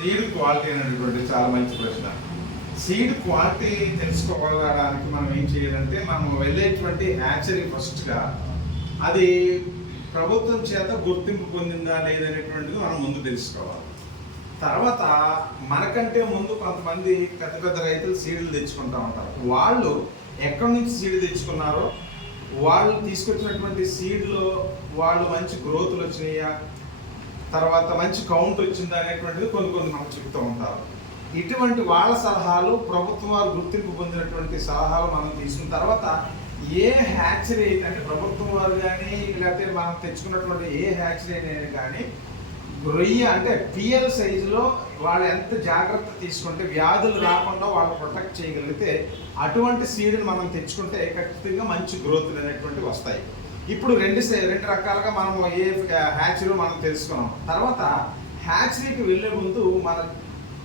Seed quality అనేటువంటి చాలా మంచి ప్రశ్న. సీడ్ క్వాలిటీ తెలుసుకోవడానికి మనం ఏం చేయాలంటే మనం వెళ్ళేటువంటి హ్యాచరీ ఫస్ట్గా అది ప్రభుత్వం చేత గుర్తింపు పొందిందా లేదనేటువంటిది మనం ముందు తెలుసుకోవాలి. తర్వాత మనకంటే ముందు కొంతమంది పెద్ద పెద్ద రైతులు సీడ్లు తెచ్చుకుంటా ఉంటారు. వాళ్ళు ఎక్కడి నుంచి సీడ్ తెచ్చుకున్నారో వాళ్ళు తీసుకొచ్చినటువంటి సీడ్లో వాళ్ళు మంచి గ్రోత్లు వచ్చినాయా తర్వాత మంచి కౌంట్ వచ్చిందా అనేటువంటిది కొన్ని కొన్ని మనకు చెబుతూ ఉంటారు. ఇటువంటి వాళ్ళ సలహాలు ప్రభుత్వం వారు గుర్తింపు పొందినటువంటి సలహాలు మనం తీసుకున్న తర్వాత ఏ హ్యాచరీ అంటే ప్రభుత్వం వారు కానీ లేకపోతే మనం తెచ్చుకున్నటువంటి ఏ హ్యాచరీ అనేది కానీ రొయ్య అంటే పిఎల్ సైజులో వాళ్ళు ఎంత జాగ్రత్త తీసుకుంటే వ్యాధులు రాకుండా వాళ్ళు ప్రొటెక్ట్ చేయగలిగితే అటువంటి సీడ్ని మనం తెచ్చుకుంటే ఖచ్చితంగా మంచి గ్రోత్ అనేటువంటివి వస్తాయి. ఇప్పుడు రెండు సై- రెండు రకాలుగా మనం ఏ హ్యాచరీ మనం తెలుసుకున్నాం. తర్వాత హ్యాచరీకి వెళ్ళే ముందు మన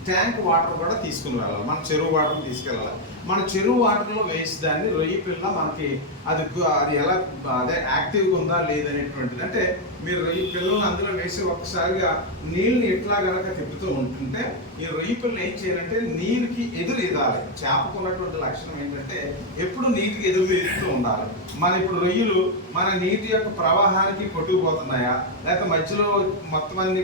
ట్యాంక్ వాటర్ కూడా తీసుకుని వెళ్ళాలి. మన చెరువు వాటర్ తీసుకెళ్ళాలి. మన చెరువు వాటర్లో వేసి దాన్ని రొయ్యి పిల్ల మనకి అది అది ఎలా అదే యాక్టివ్గా ఉందా లేదనేటువంటిది అంటే మీరు రొయ్యి పిల్లలు అందులో వేసి ఒక్కసారిగా నీళ్ళని ఎట్లా గనక తిప్పుతూ ఉంటుంటే ఈ రొయ్యి పిల్లలు ఏం చేయాలంటే నీరుకి ఎదురు ఎదాలి. చేపకున్నటువంటి లక్షణం ఏంటంటే ఎప్పుడు నీటికి ఎదురు ఎదుగుతూ ఉండాలి. మన ఇప్పుడు రొయ్యలు మన నీటి యొక్క ప్రవాహానికి కొట్టుకుపోతున్నాయా? లేకపోతే మధ్యలో మొత్తం అన్ని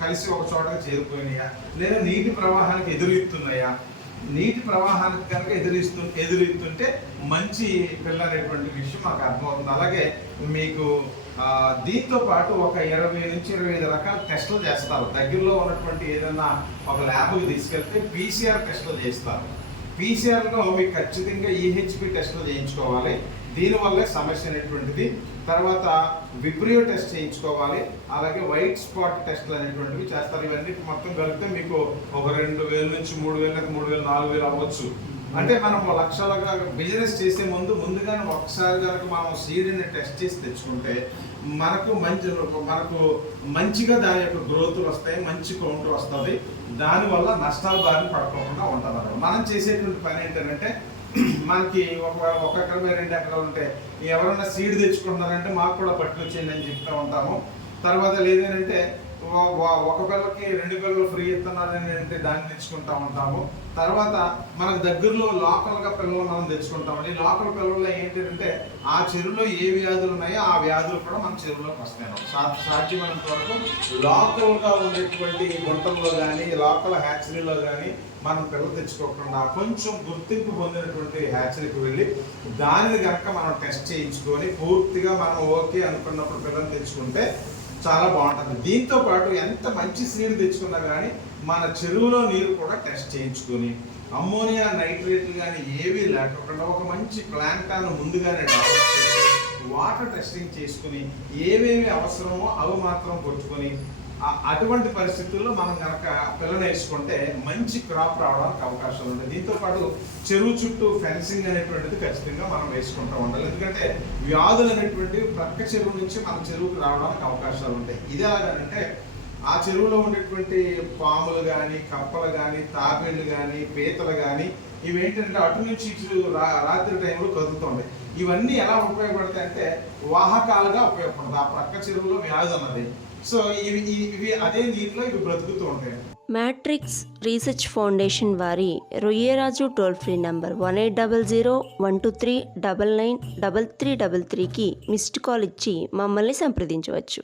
కలిసి ఒక చోట చేరిపోయినాయా? లేదా నీటి ప్రవాహానికి ఎదురెత్తున్నాయా నీటి ప్రవాహానికి కనుక ఎదురిస్తు ఎదురెత్తుంటే మంచి పిల్ల అనేటువంటి విషయం మాకు అర్థమవుతుంది. అలాగే మీకు దీంతో పాటు ఒక ఇరవై నుంచి ఇరవై ఐదు రకాల టెస్టులు చేస్తారు. దగ్గరలో ఉన్నటువంటి ఏదైనా ఒక ల్యాబ్కి తీసుకెళ్తే పీసీఆర్ టెస్టులు చేస్తారు. పీసీఆర్లో మీకు ఖచ్చితంగా ఈహెచ్పి టెస్టులు చేయించుకోవాలి. దీనివల్లే సమస్య అనేటువంటిది. తర్వాత విబ్రియో టెస్ట్ చేయించుకోవాలి. అలాగే వైట్ స్పాట్ టెస్ట్లు అనేటువంటివి చేస్తారు. ఇవన్నీ మొత్తం కలిపితే మీకు ఒక రెండు వేల నుంచి మూడు వేల లేదా మూడు వేలు నాలుగు వేలు అవ్వచ్చు. అంటే మనం లక్షలుగా బిజినెస్ చేసే ముందు ముందుగానే ఒకసారి కనుక మనం సీడ్ని టెస్ట్ చేసి తెచ్చుకుంటే మనకు మంచి మనకు మంచిగా దాని యొక్క గ్రోత్ వస్తాయి మంచి కౌంట్ వస్తుంది దానివల్ల నష్టాల బారిన పడుకోకుండా ఉంటుంది మనం చేసేటువంటి పని ఏంటంటే మనకి ఒక ఒక ఎకరం రెండు ఎకరాలు ఉంటే ఎవరైనా సీడ్ తెచ్చుకుంటున్నారంటే మాకు కూడా పట్టుకొచ్చేయండి అని చెప్తూ ఉంటాము. తర్వాత లేదేనంటే ఒక పిల్లకి రెండు పిల్లలు ఫ్రీ ఇస్తున్నారని అంటే దాన్ని తెచ్చుకుంటా ఉంటాము. తర్వాత మనకు దగ్గరలో లోకల్గా పిల్లలు మనం తెచ్చుకుంటామండి లోకల్ పిల్లల్లో ఏంటంటే ఆ చెరువులో ఏ వ్యాధులు ఉన్నాయో ఆ వ్యాధులు కూడా మన చెరువులోకి వస్తాయి సాధ్యమైనంత వరకు లోకల్గా ఉండేటువంటి గుంటల్లో కానీ లోకల్ హ్యాచరీలో కానీ మనం పిల్లలు తెచ్చుకోకుండా కొంచెం గుర్తింపు పొందినటువంటి హ్యాచరీకి వెళ్ళి దానిని కనుక మనం టెస్ట్ చేయించుకొని పూర్తిగా మనం ఓకే అనుకున్నప్పుడు పిల్లలు తెచ్చుకుంటే చాలా బాగుంటుంది. దీంతో పాటు ఎంత మంచి సీడ్ తెచ్చుకున్నా కానీ మన చెరువులో నీరు కూడా టెస్ట్ చేయించుకొని అమ్మోనియా నైట్రేట్లు కానీ ఏవి లేకుండా ఒక మంచి ప్లాంటాను ముందుగానే డెవలప్ చేసి వాటర్ టెస్టింగ్ చేసుకుని ఏవేవి అవసరమో అవి మాత్రం కొట్టుకొని అటువంటి పరిస్థితుల్లో మనం కనుక పిల్లని వేసుకుంటే మంచి క్రాప్ రావడానికి అవకాశాలు ఉంటాయి దీంతో పాటు చెరువు చుట్టూ ఫెన్సింగ్ అనేటువంటిది ఖచ్చితంగా మనం వేసుకుంటూ ఉండాలి. ఎందుకంటే వ్యాధులు అనేటువంటివి ప్రక్క చెరువు నుంచి మన చెరువుకు రావడానికి అవకాశాలు ఉంటాయి. ఇది ఎలాగంటే ఆ చెరువులో ఉండేటువంటి పాములు కానీ కప్పలు కానీ తాబేళ్ళు కానీ పీతలు కానీ ఇవి ఏంటంటే అటు నుంచి ఇటు రా- రాత్రి టైంలో కదులుతుంటాయి. ఇవన్నీ ఎలా ఉపయోగపడతాయి అంటే వాహకాలుగా ఉపయోగపడతాయి. ఆ ప్రక్క చెరువులో వ్యాధి అన్నది. సో ఇవి ఇవి- అదే నీటిలో ఇవి బ్రతుకుతూ ఉంటాయి. మ్యాట్రిక్స్ రీసెర్చ్ ఫౌండేషన్ వారి Royyaraju toll free number one eight double zero one two three double nine double three double త్రీకి మిస్డ్ కాల్ ఇచ్చి మమ్మల్ని సంప్రదించవచ్చు.